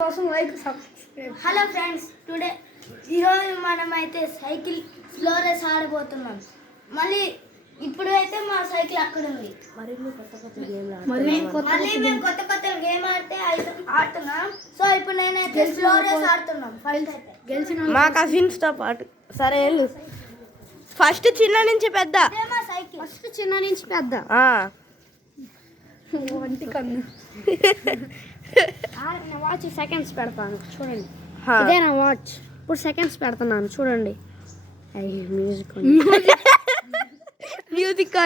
Hello friends, today ఈరోజు మనమైతే cycle slow race ఆడబోతున్నాం. మళ్ళీ ఇప్పుడు అయితే మా సైకిల్ అక్కడ ఉంది. మేము కొత్త కొత్త గేమ్ ఆడుతున్నాం. సో ఇప్పుడు నేనైతే స్లో రేస్ ఆడుతున్నాం. మా కజిన్స్తో పాటు. సరే వెళ్ళు. ఫస్ట్ చిన్న నుంచి పెద్ద. ఫస్ట్ చిన్న నుంచి పెద్ద. వంటి కన్ను వాచ్ సెకండ్స్ పెడతాను చూడండి. ఇదే నా వాచ్. ఇప్పుడు సెకండ్స్ పెడుతున్నాను చూడండి. మ్యూజిక్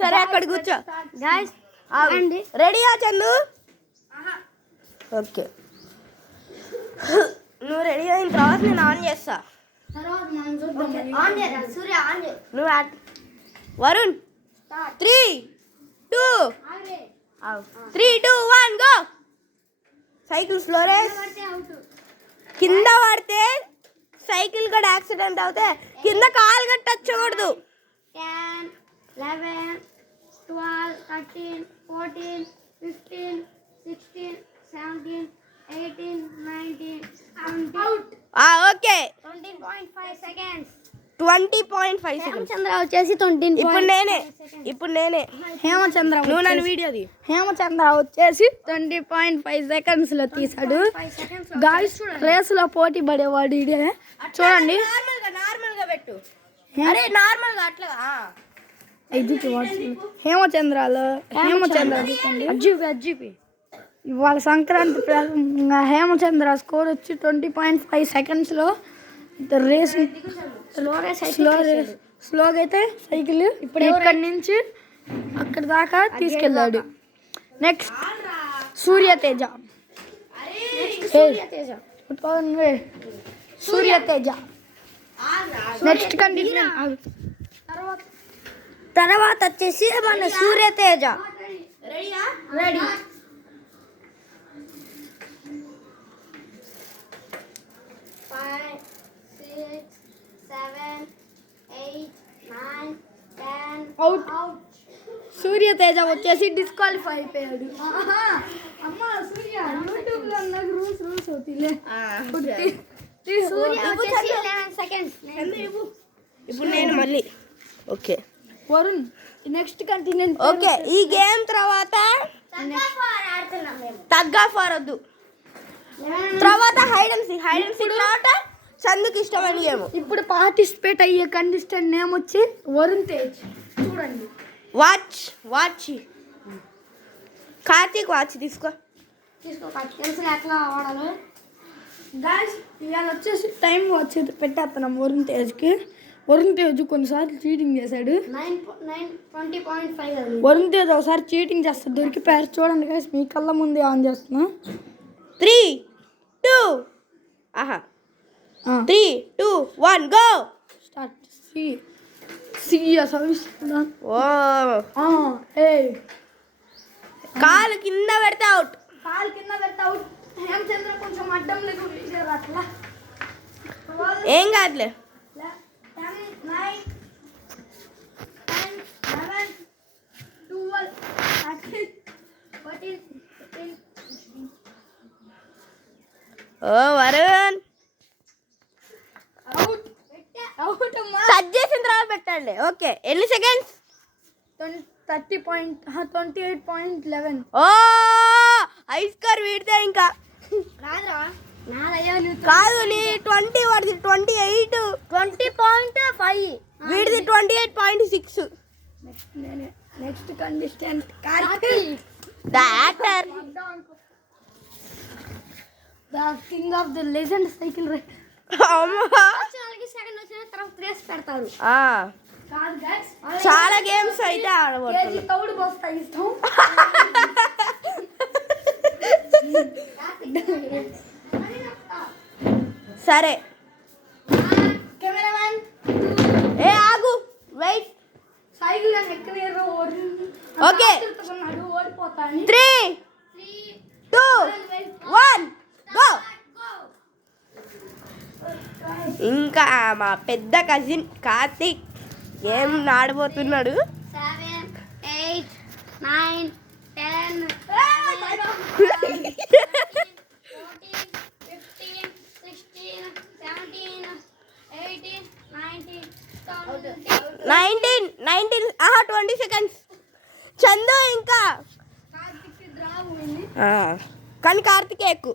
సరే అక్కడ కూర్చో. గైస్ రెడీయా చందు? ఓకే, నువ్వు రెడీ అయిన తర్వాత నేను ఆన్ చేస్తా. నువ్వు Varun 3, 2, 1 go. Cycle slow race. కింద పడితే సైకిల్ కూడా యాక్సిడెంట్ అవుతే కింద కాలు కట్టొచ్చకూడదు. 10, 11, 12, 13, 14, 15, 16, 17, 18, 19, 20. Okay, 20.5 seconds. 20.5 seconds. హేమచంద్ర వచ్చేసి 20. ఇప్పుడు నేనే హేమచంద్ర నువ్వు నన్ను వీడియోది. హేమచంద్ర వచ్చేసి 20.5 seconds లో తీసాడు. గాయ్స్ రేసులో పోటీ పడేవాడు ఇదే. చూడండి నార్మల్ గా పెట్టు. అరే నార్మల్ గా అట్లా హేమచంద్ర అజ్జీపి ఇవాళ సంక్రాంతి హేమచంద్ర స్కోర్ వచ్చి 20.5 seconds లో రేస్. స్లోగా అయితే సైకిల్ ఇప్పుడు ఇక్కడి నుంచి అక్కడ దాకా తీసుకెళ్ళాడు. నెక్స్ట్ సూర్యతేజ. నెక్స్ట్ కండిషన్ తర్వాత వచ్చేసి మన సూర్యతేజ. రెడీ. 5, 6, 7, 8, 9, 10. అవుట్. సూర్యతేజ వచ్చేసి డిస్క్వాలిఫై అయిపోయాడు. అమ్మా సూర్య యూట్యూబ్ లో నాకు రూల్స్ అవుతాయిలే. సూర్య వచ్చేసి 11 seconds. ఇప్పుడు నేను మళ్ళీ. Okay Varun next continue. Okay, ఈ గేమ్ తర్వాత తగ్గా ఫారొద్దు. తర్వాత హైడ్ అండ్ సీక్ తర్వాత చందుకి ఇష్టమైన గేమ్. ఇప్పుడు పార్టిసిపేట్ అయ్యే కంటెస్టెంట్ నేమ్ వచ్చి వరుణ్ తేజ్. చూడండి వాచ్ కార్తీక్ వాచ్ తీసుకో. తెలుసు ఎట్లా వాడాలో. గాయ్స్ ఇవాళ వచ్చేసి టైం వాచ్ పెట్టేస్తున్నాం వరుణ్ తేజ్కి. వరుణ్ తేజ్ కొన్నిసార్లు చీటింగ్ చేశాడు. 20.5. వరుణ్ తేజ్ ఒకసారి చీటింగ్ చేస్తాడు, దొరికిపోయారు. చూడండి గాయ్స్, మీ కళ్ళ ముందే ఆన్ చేస్తున్నా. 3, 2 3, 2, 1 గో. స్టార్ట్. సర్వీస్. కాలు కింద పెడితే అవుట్. హేమచంద్ర కొంచెం అడ్డం లేదు అట్లా. ఏం కాదులే. 10, 9, 10, 11, 12, 13, 14, 15, 16. వరుణ్ అవుట్. టచ్ చేసిన తర్వాత పెట్టండి. ఓకే, ఎన్ని సెకండ్స్? 28.11. హై స్కోర్ వీడితే ఇంకా కాదు. నీ 20 వాడిది 28. 20.5. వీడిది 28.6. Next contestant Karthik, the actor, the king of the legend cycle ride. Second వచ్చిన తర్వాత రేస్ పెడతారు. కాదు గైస్, చాలా గేమ్స్ అయితే ఆడబోతున్నారు. తౌడు బస్తా ఇష్టం. సరే కెమెరామెన్ ఆగు, వెయిట్. సైకిల్ ఎక్కలేరు. ఓకే, ఓడిపోతాను. 3, 2, 1 గో. ఇంకా మా పెద్ద కజిన్ కార్తీక్ గేమ్ ఆడబోతున్నాడు. 7, 8, 9, 10. 20 seconds. చందు ఇంకా కానీ కార్తికే ఎక్కువ,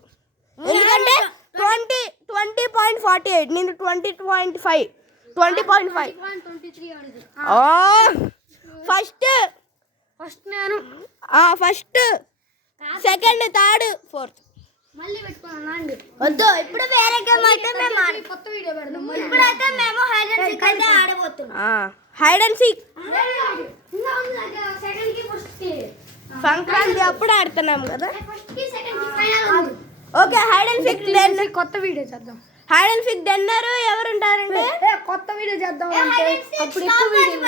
ఎందుకంటే 20.48, నేను 20.5. ఫస్ట్ నేను ఫస్ట్, సెకండ్, థర్డ్, ఫోర్త్. మళ్ళీ పెట్టుకున్నాను అండి. వద్దు, ఇప్పుడు వేరే గేమ్ అయితే మేము కొత్త వీడియో పెడదాం. ఇప్పుడైతే మేము హైడ్ అండ్ సీక్ అయితే ఆడబోతున్నాం. హైడ్ అండ్ సీక్ సెకండ్ కి ఫస్ట్ కి సంక్రాంతి అప్పుడు ఆడుతున్నాం కదా. ఫస్ట్ కి సెకండ్ కి ఫైనల్ ఉంది. ఓకే, హైడ్ అండ్ సీక్ కొత్త వీడియో చేద్దాం. హైడ్ అండ్ సీక్ డిన్నర్ ఎవరు ఉంటారంటే కొత్త వీడియో చేద్దాం అంటే అప్పుడు ఎక్కువ వీడియో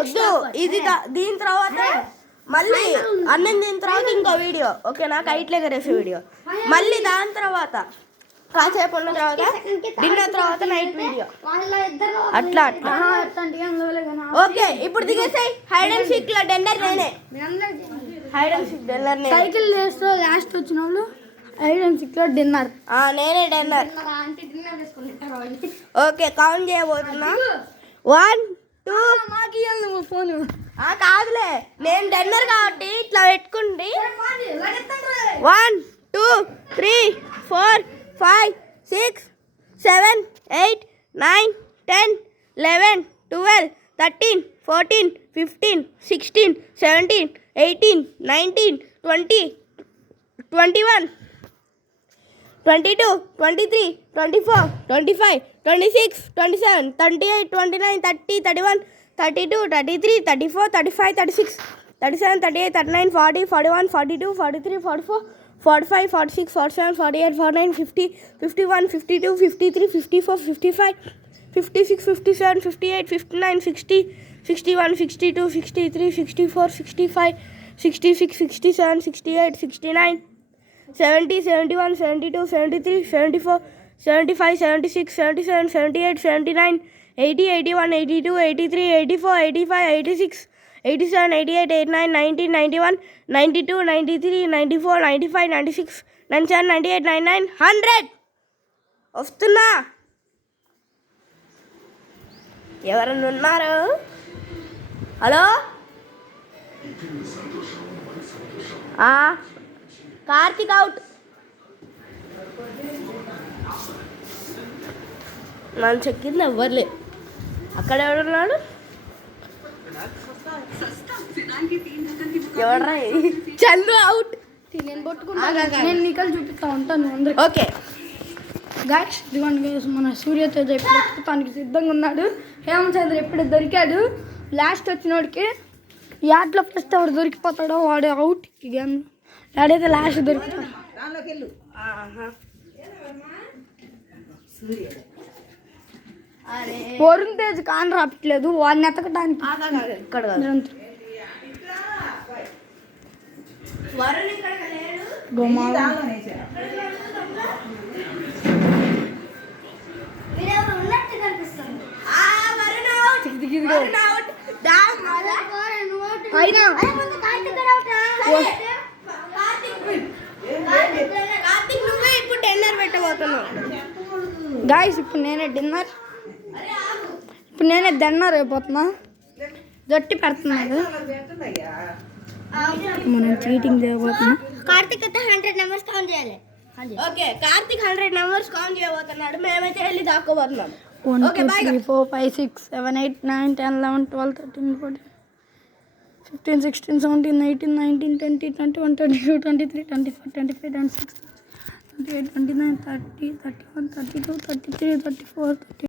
వద్దు, ఇది దీని తర్వాత మళ్ళీ అన్నం తిన్న తర్వాత ఇంకో వీడియో, ఓకేనా, కైట్లు ఎగరేసే వీడియో. మళ్ళీ దాని తర్వాత కాసేపు ఉన్న తర్వాత డిన్నర్ తర్వాత నైట్ వీడియో, అట్లా అట్లా. ఓకే, ఇప్పుడు దిగేసాయి. హైడ్ అండ్ సీక్ లో డిన్నర్ నేనే. హైడ్ అండ్ సీక్ డిన్నర్ నేనే. సైకిల్ రేస్ లో లాస్ట్ వచ్చిన వాళ్ళు హైడ్ అండ్ సీక్ లో డిన్నర్. నేనే డిన్నర్. ఓకే, కౌంట్ చేయబోతున్నా. 1 2 ఫోన్ కాదులే, నేను డిన్నర్ కాబట్టి ఇట్లా పెట్టుకుండి. 1 2 3 4 5 6 7 8 9 10 11 12 13 14 15 16 17 18 19 20 21 22 23 24 25 26 27 28 29 30 31 32 33 34 35 36 37 38 39 40 41 42 43 44 45 46 47 48 49 50 51 52 53 54 55 56 57 58 59 60 61 62 63 64 65 66 67 68 69 70 71 72 73 74 75 76 77 78 79 80 81 82 83 84 85 86 87 88 89 90 91 92 93 94 95 96 97 98 99 100. వస్తున్నా, ఎవరన్నా ఉన్నారు? Hello, Karthik out. నన్ను చెక్కింది ఎవ్వరులే. అక్కడ ఎవడున్నాడు? ఎవడ్రా? చందు అవుట్. నేను పట్టుకుంటాను, నేను నీకలు చూపిస్తా ఉంటాను అందరికి. ఓకే గాయస్, ఇదిగోండి guys, మన సూర్యతేజ ఇప్పుడు ఎత్తుతానికి సిద్ధంగా ఉన్నాడు. హేమచంద్ర ఎప్పుడు దొరికాడు. లాస్ట్ వచ్చినోడికి యాడ్లో ఫస్ట్ ఎవరు దొరికిపోతాడో వాడు అవుట్. ఈ గేమ్ యాడైతే లాస్ట్ దొరుకుతాడు. వరుణ్ తేజ్ కాన్ రాపట్లేదు, వాడిని ఎతకడానికి ఇక్కడ నిరంతరం మీరెవరు ఉన్నట్టు కనిపిస్తుంది. అయినా ఇప్పుడు డిన్నర్ పెట్టబోతున్నావు. గాయస్, ఇప్పుడు నేనే డిన్నర్ అయిపోతున్నా. జట్టి పెడుతున్నాడు, మనం చీటింగ్ చేయబోతున్నాం. కార్తిక్ అయితే 100 నెంబర్స్ కౌంట్ చేయాలి. ఓకే, కార్తిక్ 100 నెంబర్స్ కౌంట్ చేయబోతున్నాడు, మేమైతే వెళ్ళి దాక్కోబోతున్నాం. 1 2 3 4 5 6 7 8 9 10 11 12 13 14 15 16 17 18 19 20 21 22 23 24 25 26 28 29 30 31 32 33 34 35